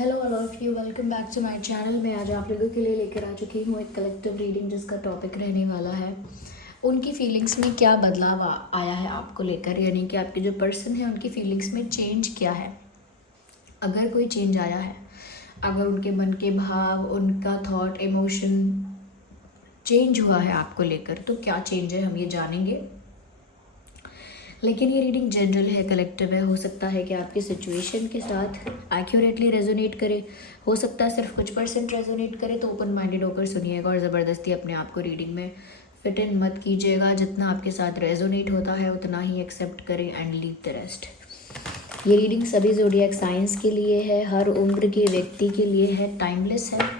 Hello all of you, welcome back to my channel. मैं आज आप लोगों के लिए लेकर आ चुकी हूँ एक कलेक्टिव रीडिंग जिसका टॉपिक रहने वाला है उनकी फीलिंग्स में क्या बदलाव आया है आपको लेकर, यानी कि आपके जो पर्सन है उनकी फीलिंग्स में चेंज क्या है। अगर कोई चेंज आया है, अगर उनके मन के भाव, उनका थॉट, इमोशन चेंज हुआ है आपको लेकर, तो क्या चेंज है हम ये जानेंगे। लेकिन ये रीडिंग जनरल है, कलेक्टिव है। हो सकता है कि आपकी सिचुएशन के साथ एक्यूरेटली रेजोनेट करे, हो सकता है सिर्फ कुछ परसेंट रेजोनेट करे। तो ओपन माइंडेड होकर सुनिएगा और ज़बरदस्ती अपने आप को रीडिंग में फिट इन मत कीजिएगा। जितना आपके साथ रेजोनेट होता है उतना ही एक्सेप्ट करें एंड लीव द रेस्ट। ये रीडिंग सभी ज़ोडिएक साइंस के लिए है, हर उम्र के व्यक्ति के लिए है, टाइमलेस है।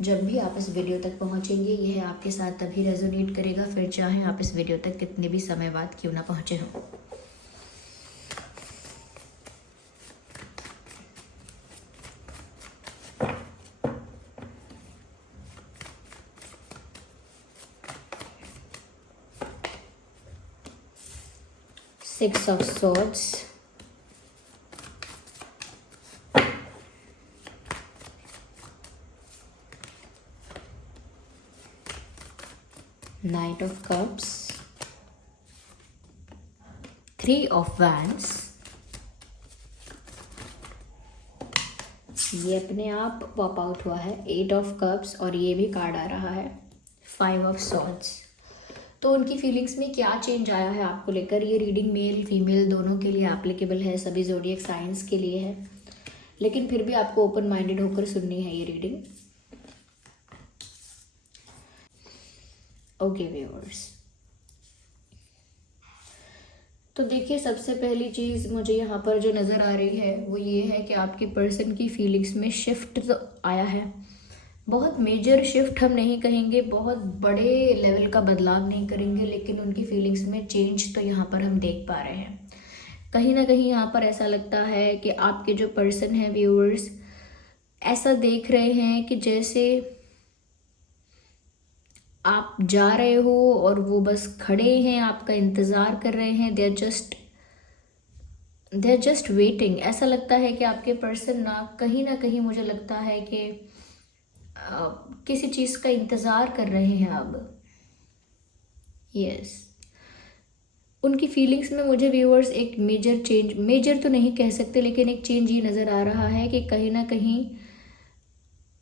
जब भी आप इस वीडियो तक पहुंचेंगे यह आपके साथ तभी रेजोनेट करेगा, फिर चाहे आप इस वीडियो तक कितने भी समय बाद क्यों ना पहुंचे हों। Six of Swords, Knight of Cups, Three of Wands। ये अपने आप पॉप आउट हुआ है, Eight of Cups, और ये भी कार्ड आ रहा है Five of Swords। तो उनकी फीलिंग्स में क्या चेंज आया है आपको लेकर। ये रीडिंग मेल फीमेल दोनों के लिए एप्लीकेबल है, सभी ज़ोडिएक साइंस के लिए है, लेकिन फिर भी आपको ओपन माइंडेड होकर सुननी है ये रीडिंग। ओके व्यूअर्स, तो देखिए, सबसे पहली चीज़ मुझे यहाँ पर जो नज़र आ रही है वो ये है कि आपकी पर्सन की फीलिंग्स में शिफ्ट तो आया है। बहुत मेजर शिफ्ट हम नहीं कहेंगे, बहुत बड़े लेवल का बदलाव नहीं करेंगे, लेकिन उनकी फीलिंग्स में चेंज तो यहाँ पर हम देख पा रहे हैं। कहीं ना कहीं यहाँ पर ऐसा लगता है कि आपके जो पर्सन है व्यूअर्स, ऐसा देख रहे हैं कि जैसे आप जा रहे हो और वो बस खड़े हैं, आपका इंतज़ार कर रहे हैं। They are just waiting. ऐसा लगता है कि आपके पर्सन ना कहीं मुझे लगता है कि किसी चीज़ का इंतज़ार कर रहे हैं अब। यस, उनकी फीलिंग्स में मुझे व्यूअर्स एक मेजर चेंज, मेजर तो नहीं कह सकते, लेकिन एक चेंज ये नज़र आ रहा है कि कहीं ना कहीं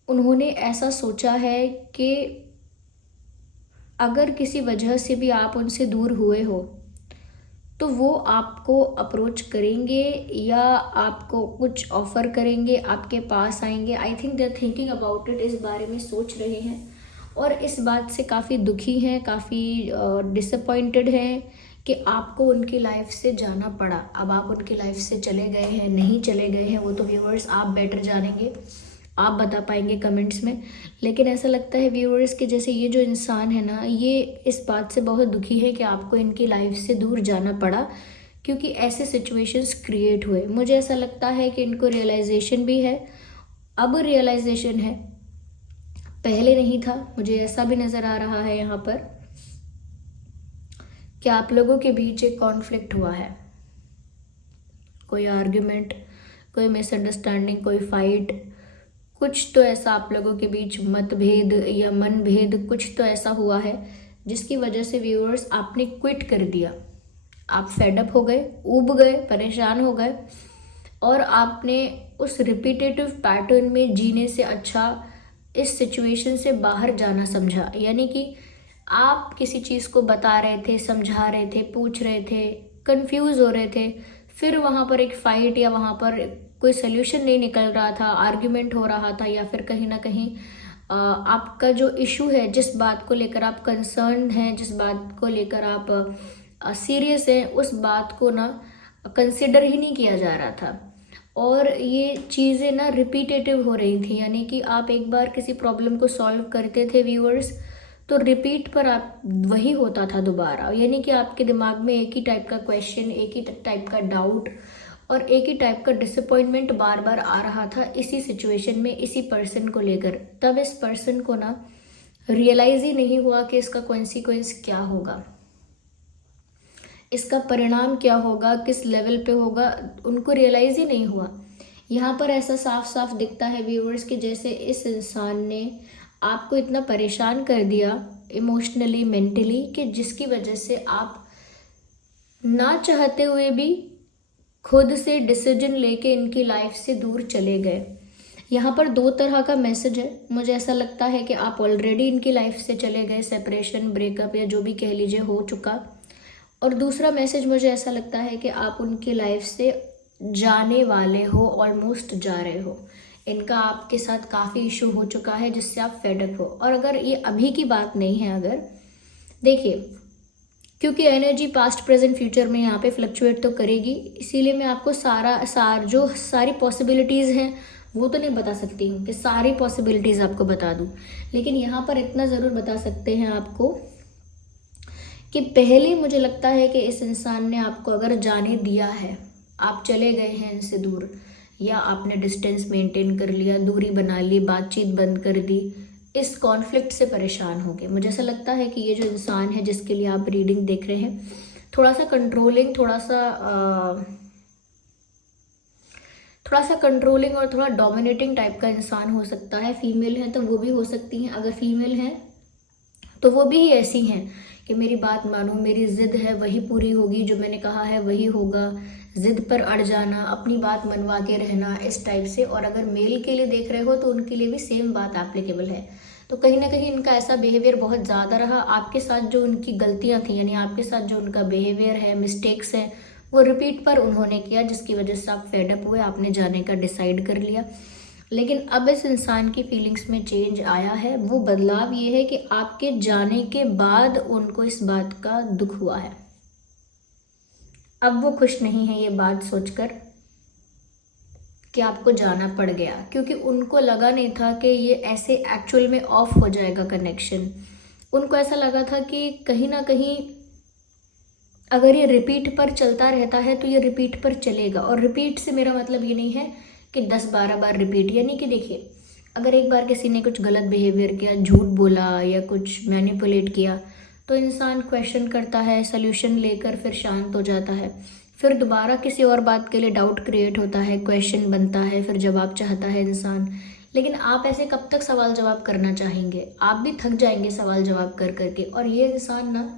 उन्होंने ऐसा सोचा है कि अगर किसी वजह से भी आप उनसे दूर हुए हो तो वो आपको अप्रोच करेंगे या आपको कुछ ऑफ़र करेंगे, आपके पास आएंगे। I think they are thinking about it, इस बारे में सोच रहे हैं और इस बात से काफ़ी दुखी हैं, काफ़ी डिसअपॉइंटेड हैं कि आपको उनकी लाइफ से जाना पड़ा। अब आप उनकी लाइफ से चले गए हैं, नहीं चले गए हैं, वो तो व्यूअर्स आप बेटर जानेंगे, आप बता पाएंगे कमेंट्स में। लेकिन ऐसा लगता है व्यूअर्स कि जैसे ये जो इंसान है ना, ये इस बात से बहुत दुखी है कि आपको इनकी लाइफ से दूर जाना पड़ा, क्योंकि ऐसे सिचुएशंस क्रिएट हुए। मुझे ऐसा लगता है कि इनको रियलाइजेशन भी है, अब रियलाइजेशन है, पहले नहीं था। मुझे ऐसा भी नज़र आ रहा है यहाँ पर कि आप लोगों के बीच एक कॉन्फ्लिक्ट हुआ है, कोई आर्ग्यूमेंट, कोई मिसअंडरस्टैंडिंग, कोई फाइट, कुछ तो ऐसा आप लोगों के बीच मतभेद या मनभेद, कुछ तो ऐसा हुआ है जिसकी वजह से व्यूअर्स आपने क्विट कर दिया। आप फेडअप हो गए, ऊब गए, परेशान हो गए और आपने उस रिपीटेटिव पैटर्न में जीने से अच्छा इस सिचुएशन से बाहर जाना समझा। यानी कि आप किसी चीज़ को बता रहे थे, समझा रहे थे, पूछ रहे थे, कंफ्यूज हो रहे थे, फिर वहाँ पर एक फाइट या वहाँ पर कोई सोल्यूशन नहीं निकल रहा था, आर्ग्यूमेंट हो रहा था, या फिर कहीं ना कहीं आपका जो इशू है, जिस बात को लेकर आप कंसर्न हैं, जिस बात को लेकर आप सीरियस हैं, उस बात को ना कंसिडर ही नहीं किया जा रहा था और ये चीज़ें ना रिपीटेटिव हो रही थी। यानी कि आप एक बार किसी प्रॉब्लम को सॉल्व करते थे व्यूअर्स, तो रिपीट पर आप वही होता था दोबारा। यानी कि आपके दिमाग में एक ही टाइप का क्वेश्चन, एक ही टाइप का डाउट और एक ही टाइप का डिसअपॉइंटमेंट बार बार आ रहा था इसी सिचुएशन में, इसी पर्सन को लेकर। तब इस पर्सन को ना रियलाइज ही नहीं हुआ कि इसका कॉन्सिक्वेंस क्या होगा, इसका परिणाम क्या होगा, किस लेवल पे होगा, उनको रियलाइज ही नहीं हुआ। यहाँ पर ऐसा साफ साफ दिखता है व्यूअर्स कि जैसे इस इंसान ने आपको इतना परेशान कर दिया इमोशनली, मेंटली, कि जिसकी वजह से आप ना चाहते हुए भी खुद से डिसीजन लेके इनकी लाइफ से दूर चले गए। यहाँ पर दो तरह का मैसेज है। मुझे ऐसा लगता है कि आप ऑलरेडी इनकी लाइफ से चले गए, सेपरेशन, ब्रेकअप या जो भी कह लीजिए हो चुका। और दूसरा मैसेज मुझे ऐसा लगता है कि आप उनकी लाइफ से जाने वाले हो, ऑलमोस्ट जा रहे हो। इनका आपके साथ काफ़ी इशू हो चुका है जिससे आप फेडअप हो। और अगर ये अभी की बात नहीं है, अगर देखिए, क्योंकि एनर्जी पास्ट प्रेजेंट फ्यूचर में यहाँ पे फ्लक्चुएट तो करेगी, इसीलिए मैं आपको जो सारी पॉसिबिलिटीज़ हैं वो तो नहीं बता सकती हूँ कि सारी पॉसिबिलिटीज़ आपको बता दूँ, लेकिन यहाँ पर इतना ज़रूर बता सकते हैं आपको कि पहले मुझे लगता है कि इस इंसान ने आपको अगर जाने दिया है, आप चले गए हैं इनसे दूर, या आपने डिस्टेंस मेंटेन कर लिया, दूरी बना ली, बातचीत बंद कर दी, इस कॉन्फ्लिक्ट से परेशान हो गए। मुझे ऐसा लगता है कि ये जो इंसान है जिसके लिए आप रीडिंग देख रहे हैं, थोड़ा सा कंट्रोलिंग, थोड़ा सा कंट्रोलिंग और थोड़ा डोमिनेटिंग टाइप का इंसान हो सकता है। फीमेल है तो वो भी हो सकती हैं, अगर फीमेल हैं तो वो भी ऐसी हैं कि मेरी बात मानो, मेरी ज़िद है वही पूरी होगी, जो मैंने कहा है वही होगा, ज़िद पर अड़ जाना, अपनी बात मनवा के रहना, इस टाइप से। और अगर मेल के लिए देख रहे हो तो उनके लिए भी सेम बात एप्लीकेबल है। तो कहीं ना कहीं इनका ऐसा बिहेवियर बहुत ज़्यादा रहा, आपके साथ जो उनकी गलतियाँ थी, यानी आपके साथ जो उनका बिहेवियर है, मिस्टेक्स हैं, वो रिपीट पर उन्होंने किया, जिसकी वजह से आप फेडअप हुए, आपने जाने का डिसाइड कर लिया। लेकिन अब इस इंसान की फीलिंग्स में चेंज आया है। वो बदलाव ये है कि आपके जाने के बाद उनको इस बात का दुख हुआ है। अब वो खुश नहीं है ये बात सोचकर कि आपको जाना पड़ गया, क्योंकि उनको लगा नहीं था कि ये ऐसे एक्चुअल में ऑफ हो जाएगा कनेक्शन। उनको ऐसा लगा था कि कहीं ना कहीं अगर ये रिपीट पर चलता रहता है तो ये रिपीट पर चलेगा। और रिपीट से मेरा मतलब ये नहीं है कि 10-12 बार रिपीट, यानी कि देखिए, अगर एक बार किसी ने कुछ गलत बिहेवियर किया, झूठ बोला या कुछ मैनिपुलेट किया, तो इंसान क्वेश्चन करता है, सोल्यूशन लेकर फिर शांत हो जाता है, फिर दोबारा किसी और बात के लिए डाउट क्रिएट होता है, क्वेश्चन बनता है, फिर जवाब चाहता है इंसान। लेकिन आप ऐसे कब तक सवाल जवाब करना चाहेंगे? आप भी थक जाएंगे सवाल जवाब कर करके। और ये इंसान ना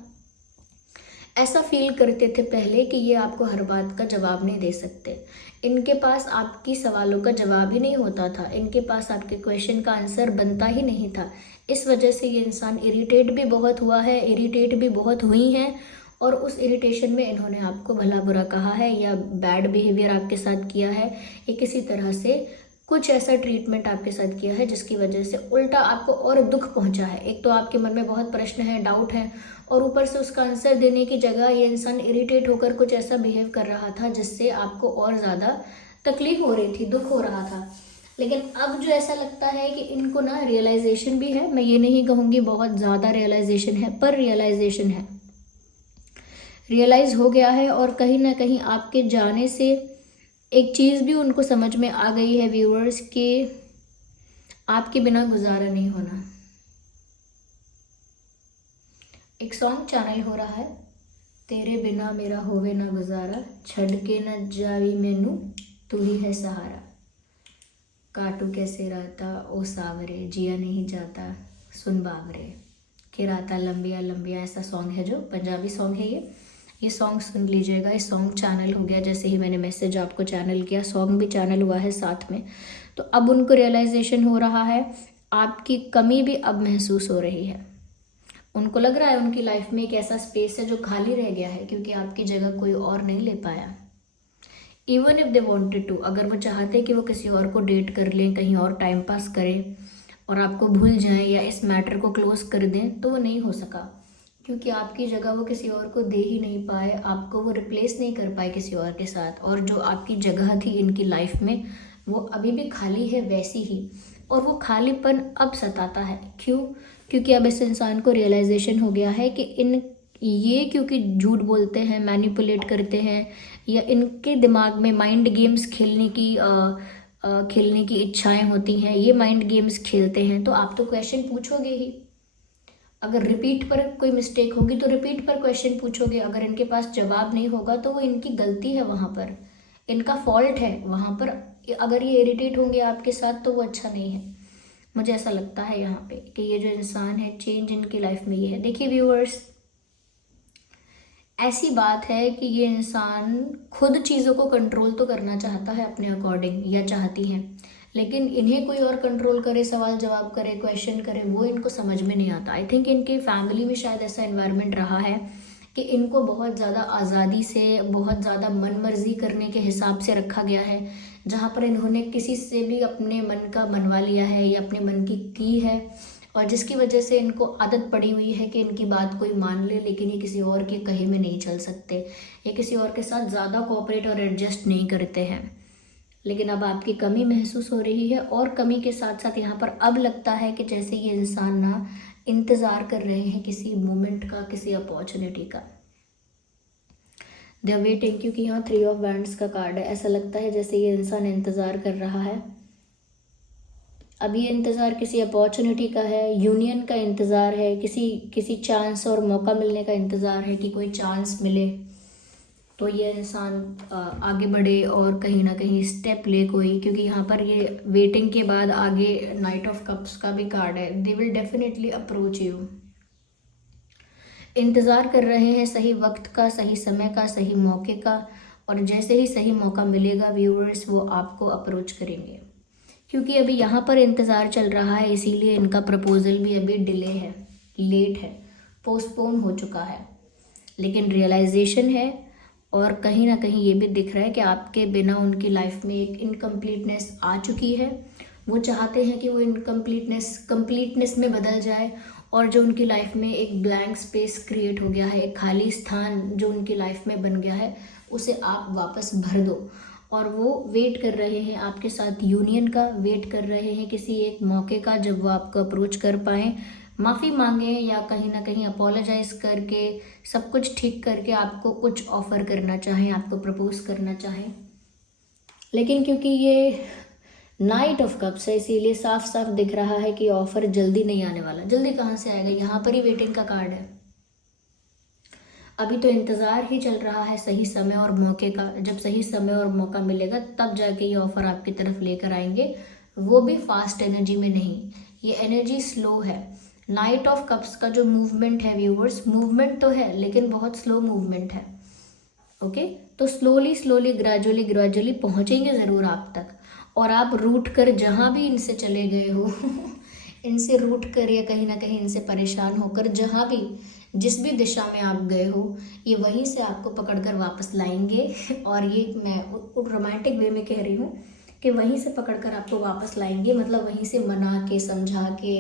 ऐसा फील करते थे पहले कि ये आपको हर बात का जवाब नहीं दे सकते। इनके पास आपकी सवालों का जवाब ही नहीं होता था, इनके पास आपके क्वेश्चन का आंसर बनता ही नहीं था। इस वजह से ये इंसान इरिटेट भी बहुत हुआ है, इरिटेट भी बहुत हुई हैं, और उस इरिटेशन में इन्होंने आपको भला बुरा कहा है या बैड बिहेवियर आपके साथ किया है, या किसी तरह से कुछ ऐसा ट्रीटमेंट आपके साथ किया है जिसकी वजह से उल्टा आपको और दुख पहुंचा है। एक तो आपके मन में बहुत प्रश्न है, डाउट है, और ऊपर से उसका आंसर देने की जगह ये इंसान इरिटेट होकर कुछ ऐसा बिहेव कर रहा था जिससे आपको और ज़्यादा तकलीफ हो रही थी, दुख हो रहा था। लेकिन अब जो ऐसा लगता है कि इनको ना रियलाइजेशन भी है, मैं ये नहीं कहूँगी बहुत ज़्यादा रियलाइजेशन है, पर रियलाइजेशन है, रियलाइज़ हो गया है। और कहीं ना कहीं आपके जाने से एक चीज़ भी उनको समझ में आ गई है व्यूअर्स, कि आपके बिना गुजारा नहीं होना। एक सॉन्ग चैनल हो रहा है, तेरे बिना मेरा होवे ना गुजारा, छड़ के न जावी मैनू तू ही है सहारा, काटू कैसे राता ओ सावरे, जिया नहीं जाता सुन बावरे, कि राता लंबिया लंबिया, ऐसा सॉन्ग है जो पंजाबी सॉन्ग है। ये सॉन्ग सुन लीजिएगा। ये सॉन्ग चैनल हो गया, जैसे ही मैंने मैसेज आपको चैनल किया, सॉन्ग भी चैनल हुआ है साथ में। तो अब उनको रियलाइजेशन हो रहा है, आपकी कमी भी अब महसूस हो रही है। उनको लग रहा है उनकी लाइफ में एक ऐसा स्पेस है जो खाली रह गया है, क्योंकि आपकी जगह कोई और नहीं ले पाया। Even if they wanted to, अगर वो चाहते कि वो किसी और को डेट कर लें, कहीं और टाइम पास करें और आपको भूल जाएं या इस मैटर को क्लोज कर दें, तो वो नहीं हो सका, क्योंकि आपकी जगह वो किसी और को दे ही नहीं पाए, आपको वो रिप्लेस नहीं कर पाए किसी और के साथ। और जो आपकी जगह थी इनकी लाइफ में, वो अभी भी खाली है वैसी ही। और वो खालीपन अब सताता है, क्यों? क्योंकि अब इस इंसान को रियलाइजेशन हो गया है कि ये क्योंकि झूठ बोलते हैं, मैनिपुलेट करते हैं, या इनके दिमाग में माइंड गेम्स खेलने की इच्छाएं होती हैं, ये माइंड गेम्स खेलते हैं। तो आप तो क्वेश्चन पूछोगे ही, अगर रिपीट पर कोई मिस्टेक होगी तो रिपीट पर क्वेश्चन पूछोगे, अगर इनके पास जवाब नहीं होगा तो वो इनकी गलती है, वहाँ पर इनका फॉल्ट है, वहाँ पर अगर ये इरिटेट होंगे आपके साथ तो वो अच्छा नहीं है। मुझे ऐसा लगता है यहाँ पे कि ये जो इंसान है, चेंज इनकी लाइफ में ये है। देखिए व्यूअर्स, ऐसी बात है कि ये इंसान खुद चीज़ों को कंट्रोल तो करना चाहता है अपने अकॉर्डिंग, या चाहती हैं, लेकिन इन्हें कोई और कंट्रोल करे, सवाल जवाब करे, क्वेश्चन करे, वो इनको समझ में नहीं आता। आई थिंक इनकी फैमिली में शायद ऐसा एनवायरनमेंट रहा है कि इनको बहुत ज़्यादा आज़ादी से, बहुत ज़्यादा मन मर्जी करने के हिसाब से रखा गया है, जहाँ पर इन्होंने किसी से भी अपने मन का मनवा लिया है या अपने मन की है, और जिसकी वजह से इनको आदत पड़ी हुई है कि इनकी बात कोई मान ले, लेकिन ये किसी और के कहे में नहीं चल सकते, ये किसी और के साथ ज़्यादा कोऑपरेट और एडजस्ट नहीं करते हैं। लेकिन अब आपकी कमी महसूस हो रही है, और कमी के साथ साथ यहाँ पर अब लगता है कि जैसे ये इंसान ना इंतज़ार कर रहे हैं किसी मोमेंट का, किसी अपॉर्चुनिटी का। दे आर वेटिंग, क्योंकि यहाँ 3 ऑफ वैंड्स का कार्ड है। ऐसा लगता है जैसे ये इंसान इंतज़ार कर रहा है। अब ये इंतज़ार किसी अपॉर्चुनिटी का है, यूनियन का इंतज़ार है, किसी चांस और मौका मिलने का इंतज़ार है कि कोई चांस मिले तो ये इंसान आगे बढ़े और कहीं ना कहीं स्टेप ले कोई। क्योंकि यहाँ पर ये वेटिंग के बाद आगे नाइट ऑफ कप्स का भी कार्ड है। They will definitely approach you. इंतज़ार कर रहे हैं सही वक्त का, सही समय का, सही मौके का, और जैसे ही सही मौका मिलेगा व्यूअर्स, वो आपको अप्रोच करेंगे। क्योंकि अभी यहाँ पर इंतज़ार चल रहा है, इसीलिए इनका प्रपोज़ल भी अभी डिले है, लेट है, पोस्टपोन हो चुका है, लेकिन रियलाइजेशन है। और कहीं ना कहीं ये भी दिख रहा है कि आपके बिना उनकी लाइफ में एक इनकम्प्लीटनेस आ चुकी है। वो चाहते हैं कि वो इनकम्प्लीटनेस कंप्लीटनेस में बदल जाए, और जो उनकी लाइफ में एक ब्लैंक स्पेस क्रिएट हो गया है, एक खाली स्थान जो उनकी लाइफ में बन गया है, उसे आप वापस भर दो। और वो वेट कर रहे हैं आपके साथ यूनियन का, वेट कर रहे हैं किसी एक मौके का जब वो आपको अप्रोच कर पाएँ, माफ़ी मांगे, या कहीं ना कहीं अपोलोजाइज करके सब कुछ ठीक करके आपको कुछ ऑफ़र करना चाहें, आपको प्रपोज करना चाहें। लेकिन क्योंकि ये नाइट ऑफ कप्स है, इसीलिए साफ साफ दिख रहा है कि ऑफ़र जल्दी नहीं आने वाला। जल्दी कहाँ से आएगा, यहाँ पर ही वेटिंग का कार्ड है। अभी तो इंतज़ार ही चल रहा है सही समय और मौके का। जब सही समय और मौका मिलेगा तब जाके ये ऑफ़र आपकी तरफ लेकर आएंगे, वो भी फास्ट एनर्जी में नहीं, ये एनर्जी स्लो है। नाइट ऑफ कप्स का जो मूवमेंट है व्यूवर्स, मूवमेंट तो है लेकिन बहुत स्लो मूवमेंट है। ओके, तो स्लोली स्लोली ग्रेजुअली पहुंचेंगे ज़रूर आप तक। और आप रूट कर जहाँ भी इनसे चले गए हो इनसे रूट कर या कहीं ना कहीं इनसे परेशान होकर जहाँ भी, जिस भी दिशा में आप गए हो, ये वहीं से आपको पकड़कर वापस लाएंगे। और ये मैं रोमांटिक वे में कह रही हूँ कि वहीं से पकड़कर आपको वापस लाएंगे, मतलब वहीं से मना के, समझा के,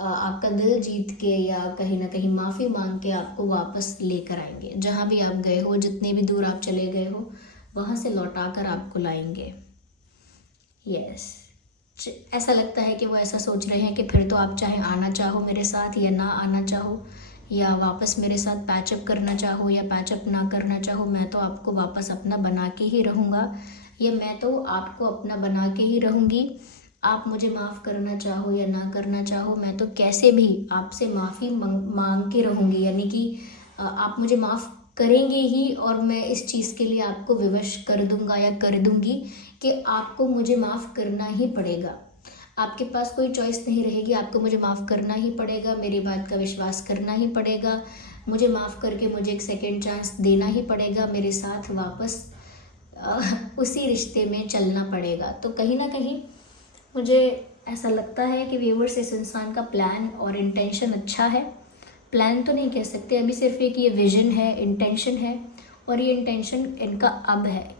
आपका दिल जीत के, या कहीं ना कहीं माफ़ी मांग के आपको वापस लेकर आएंगे। जहाँ भी आप गए हो, जितने भी दूर आप चले गए हो, वहाँ से लौटा कर आपको लाएंगे। यस, ऐसा लगता है कि वो ऐसा सोच रहे हैं कि फिर तो आप चाहे आना चाहो मेरे साथ या ना आना चाहो, या वापस मेरे साथ पैचअप करना चाहो या पैचअप ना करना चाहो, मैं तो आपको वापस अपना बना के ही रहूँगा, या मैं तो आपको अपना बना के ही रहूँगी। आप मुझे माफ़ करना चाहो या ना करना चाहो, मैं तो कैसे भी आपसे माफ़ी मांग के रहूँगी। यानी कि आप मुझे माफ़ करेंगे ही, और मैं इस चीज़ के लिए आपको विवश कर दूँगा या कर दूँगी कि आपको मुझे माफ़ करना ही पड़ेगा। आपके पास कोई चॉइस नहीं रहेगी, आपको मुझे माफ़ करना ही पड़ेगा, मेरी बात का विश्वास करना ही पड़ेगा, मुझे माफ़ करके मुझे एक सेकेंड चांस देना ही पड़ेगा, मेरे साथ वापस उसी रिश्ते में चलना पड़ेगा। तो कहीं ना कहीं मुझे ऐसा लगता है कि व्यूअर्स, इस इंसान का प्लान और इंटेंशन अच्छा है। प्लान तो नहीं कह सकते, अभी सिर्फ एक ये विजन है, इंटेंशन है, और ये इंटेंशन इनका अब है।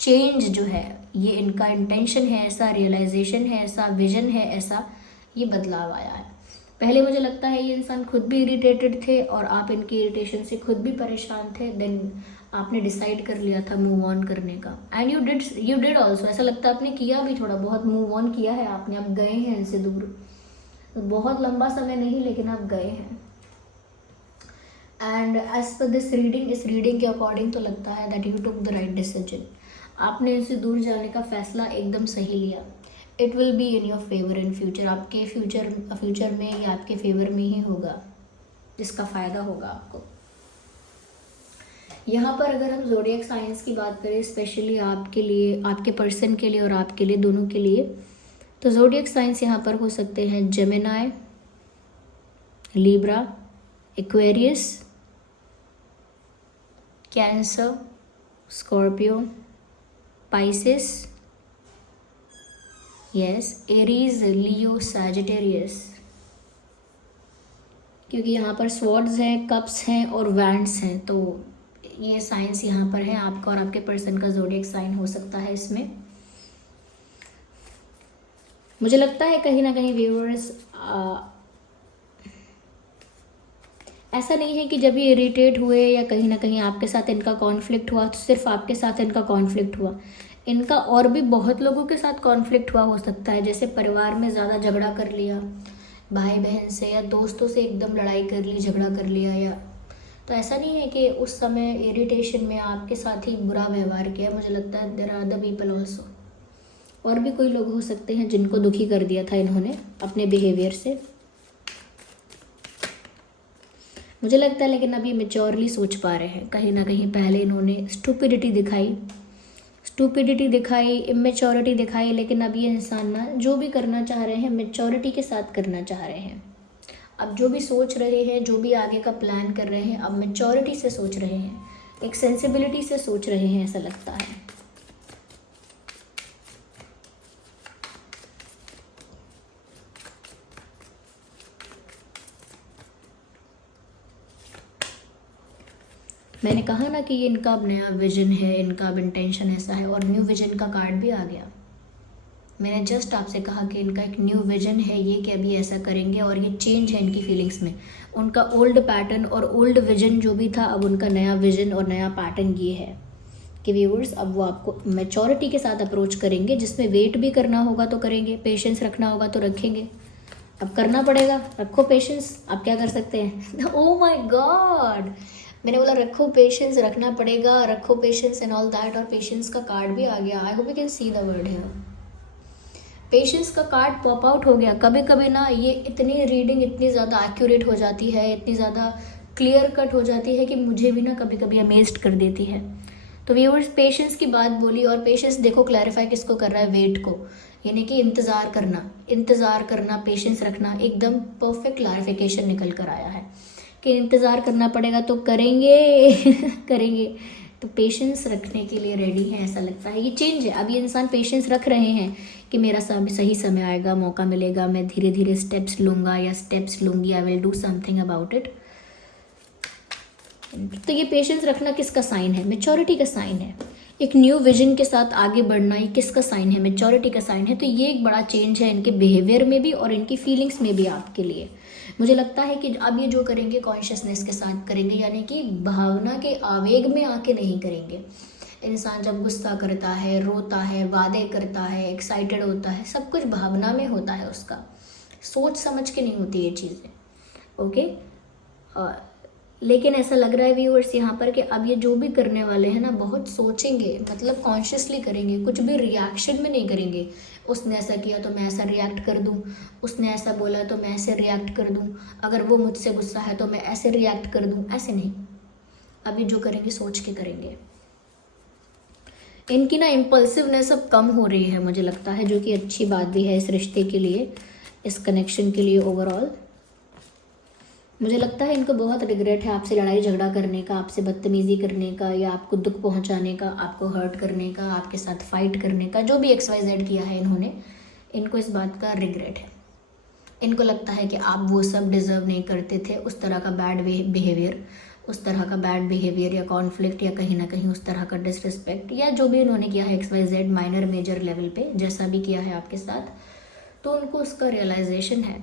चेंज जो है ये इनका इंटेंशन है, ऐसा रियलाइजेशन है, ऐसा विजन है, ऐसा ये बदलाव आया है। पहले मुझे लगता है ये इंसान खुद भी इरिटेटेड थे और आप इनकी इरिटेशन से खुद भी परेशान थे, देन आपने डिसाइड कर लिया था मूव ऑन करने का, एंड यू डिड ऑल्सो। ऐसा लगता है आपने किया भी, थोड़ा बहुत मूव ऑन किया है आपने, अब गए हैं इनसे दूर। बहुत लंबा समय नहीं, लेकिन आप गए हैं। And as per this reading, इस रीडिंग के अकॉर्डिंग तो लगता है that you took the right decision. आपने इनसे दूर जाने का फैसला एकदम सही लिया। It will be in your favour in future. आपके फ्यूचर में ये आपके फेवर में ही होगा, जिसका फ़ायदा होगा आपको। यहाँ पर अगर हम ज़ोडिएक साइंस की बात करें, स्पेशली आपके लिए, आपके पर्सन के लिए और आपके लिए, दोनों के लिए, तो ज़ोडिएक साइंस यहाँ पर हो सकते हैं Gemini, Libra, Aquarius, Cancer, Scorpio, Pisces, yes, Aries, Leo, Sagittarius. क्योंकि यहाँ पर स्वॉर्ड्स हैं, कप्स हैं और वैंड्स हैं, तो ये साइंस यहाँ पर है। आपका और आपके पर्सन का ज़ोडिएक साइन हो सकता है इसमें। मुझे लगता है कहीं ना कहीं व्यूअर्स, ऐसा नहीं है कि जब ये इरिटेट हुए या कहीं ना कहीं आपके साथ इनका कॉन्फ्लिक्ट हुआ तो सिर्फ आपके साथ इनका कॉन्फ्लिक्ट हुआ, इनका और भी बहुत लोगों के साथ कॉन्फ्लिक्ट हुआ हो सकता है। जैसे परिवार में ज़्यादा झगड़ा कर लिया, भाई बहन से या दोस्तों से एकदम लड़ाई कर ली, झगड़ा कर लिया, या तो ऐसा नहीं है कि उस समय इरिटेशन में आपके साथ ही बुरा व्यवहार किया। मुझे लगता है there are other people also, और भी कोई लोग हो सकते हैं जिनको दुखी कर दिया था इन्होंने अपने बिहेवियर से, मुझे लगता है। लेकिन अब ये मेच्योरली सोच पा रहे हैं। कहीं ना कहीं पहले इन्होंने स्टूपिडिटी दिखाई, इमेच्योरिटी दिखाई, लेकिन अब ये इंसान ना जो भी करना चाह रहे हैं मेच्योरिटी के साथ करना चाह रहे हैं। अब जो भी सोच रहे हैं, जो भी आगे का प्लान कर रहे हैं, अब मेच्योरिटी से सोच रहे हैं, एक सेंसिबिलिटी से सोच रहे हैं, ऐसा लगता है। मैंने कहा ना कि ये इनका अब नया विजन है, इनका अब इंटेंशन ऐसा है, और न्यू विजन का कार्ड भी आ गया। मैंने जस्ट आपसे कहा कि इनका एक न्यू विजन है ये, कि अभी ऐसा करेंगे, और ये चेंज है इनकी फीलिंग्स में। उनका ओल्ड पैटर्न और ओल्ड विजन जो भी था, अब उनका नया विजन और नया पैटर्न ये है कि व्यूअर्स अब वो आपको मैच्योरिटी के साथ अप्रोच करेंगे, जिसमें वेट भी करना होगा तो करेंगे, पेशेंस रखना होगा तो रखेंगे। अब करना पड़ेगा, रखो पेशेंस, आप क्या कर सकते हैं। ओह माय गॉड, मैंने बोला रखो पेशेंस, रखना पड़ेगा, रखो पेशेंस एंड ऑल दैट, और पेशेंस का कार्ड भी आ गया। I hope you can see the word here. Patience का कार्ड पॉप आउट हो गया। कभी कभी ना ये इतनी रीडिंग इतनी ज़्यादा एक्यूरेट हो जाती है, इतनी ज़्यादा क्लियर कट हो जाती है कि मुझे भी ना कभी कभी अमेज्ड कर देती है। तो व्यूअर्स, पेशेंस की बात बोली, और पेशेंस देखो क्लैरिफाई किसको कर रहा है, वेट को, यानी कि इंतज़ार करना, पेशेंस रखना, एकदम परफेक्ट क्लैरिफिकेशन निकल कर आया है कि इंतज़ार करना पड़ेगा तो करेंगे करेंगे। तो पेशेंस रखने के लिए रेडी है, ऐसा लगता है। ये चेंज है, अब ये इंसान पेशेंस रख रहे हैं कि मेरा सही समय आएगा, मौका मिलेगा, मैं धीरे धीरे स्टेप्स लूँगा या स्टेप्स लूँगी, I will do something about it. तो ये पेशेंस रखना किसका साइन है? मैच्योरिटी का साइन है। एक न्यू विजन के साथ आगे बढ़ना, ये किसका साइन है? मैच्योरिटी का साइन है। तो ये एक बड़ा चेंज है इनके बिहेवियर में भी और इनकी फीलिंग्स में भी आपके लिए। मुझे लगता है कि अब ये जो करेंगे कॉन्शियसनेस के साथ करेंगे, यानी कि भावना के आवेग में आके नहीं करेंगे। इंसान जब गुस्सा करता है, रोता है, वादे करता है, एक्साइटेड होता है, सब कुछ भावना में होता है उसका, सोच समझ के नहीं होती ये चीज़ें। ओके, लेकिन ऐसा लग रहा है व्यूअर्स यहाँ पर कि अब ये जो भी करने वाले हैं ना, बहुत सोचेंगे, मतलब कॉन्शियसली करेंगे, कुछ भी रिएक्शन में नहीं करेंगे। उसने ऐसा किया तो मैं ऐसा रिएक्ट कर दूँ, उसने ऐसा बोला तो मैं ऐसे रिएक्ट कर दूँ, अगर वो मुझसे गुस्सा है तो मैं ऐसे रिएक्ट कर दूँ, ऐसे नहीं। अब ये जो करेंगे सोच के करेंगे। इनकी ना इम्पल्सिवनेस अब कम हो रही है मुझे लगता है, जो कि अच्छी बात भी है इस रिश्ते के लिए, इस कनेक्शन के लिए ओवरऑल। मुझे लगता है इनको बहुत रिग्रेट है आपसे लड़ाई झगड़ा करने का, आपसे बदतमीज़ी करने का, या आपको दुख पहुंचाने का, आपको हर्ट करने का, आपके साथ फाइट करने का, जो भी XYZ किया है इन्होंने, इनको इस बात का रिग्रेट है। इनको लगता है कि आप वो सब डिज़र्व नहीं करते थे, उस तरह का बैड बिहेवियर, उस तरह का बैड बिहेवियर या कॉन्फ्लिक्ट, या कहीं ना कहीं उस तरह का डिसरिस्पेक्ट, या जो भी इन्होंने किया है XYZ माइनर मेजर लेवल पे जैसा भी किया है आपके साथ, तो उनको उसका रियलाइजेशन है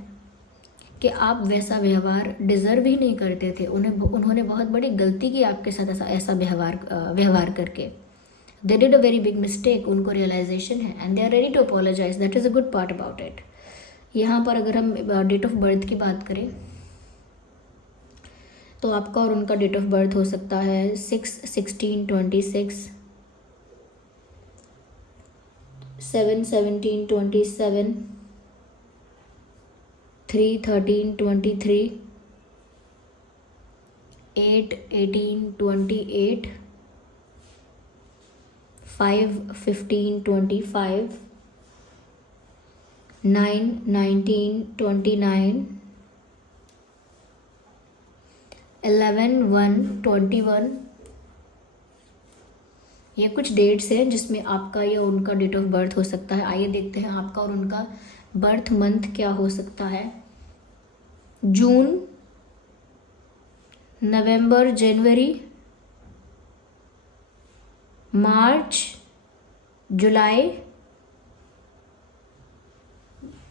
कि आप वैसा व्यवहार डिज़र्व ही नहीं करते थे। उन्होंने बहुत बड़ी गलती की आपके साथ ऐसा व्यवहार करके। They did a very big mistake, उनको रियलाइजेशन है and they are ready to apologise. That is a good part about it. यहाँ पर अगर हम डेट ऑफ बर्थ की बात करें तो आपका और उनका डेट ऑफ बर्थ हो सकता है 6/16/26, 7/17/27, 3/13/23, 8 18 28, 5 15 25, 9 19 29, 11 1 21। ये कुछ डेट्स हैं जिसमें आपका या उनका डेट ऑफ बर्थ हो सकता है। आइए देखते हैं आपका और उनका बर्थ मंथ क्या हो सकता है। जून, नवंबर, जनवरी, मार्च, जुलाई,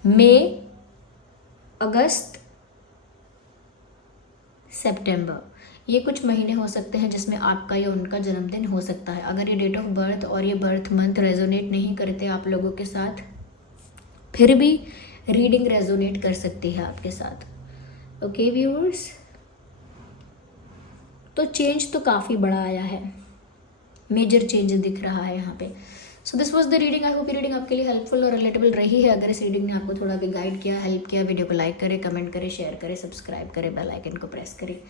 मई, अगस्त, सितंबर। ये कुछ महीने हो सकते हैं जिसमें आपका या उनका जन्मदिन हो सकता है। अगर ये डेट ऑफ बर्थ और ये बर्थ मंथ रेजोनेट नहीं करते आप लोगों के साथ, फिर भी रीडिंग रेजोनेट कर सकती है आपके साथ। ओके व्यूअर्स, तो चेंज तो काफ़ी बड़ा आया है, मेजर चेंज दिख रहा है यहाँ पे। So this was the reading. I hope ये रीडिंग आपके लिए हेल्पफुल और रिलेटेबल रही है। अगर इस रीडिंग ने आपको थोड़ा भी गाइड किया, हेल्प किया, वीडियो को लाइक करें, कमेंट करें, शेयर करें, सब्सक्राइब करें, बेल आइकन को प्रेस करें।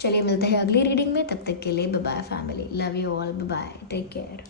चलिए मिलते हैं अगली रीडिंग में, तब तक के लिए bye bye family, love you all, bye, take care.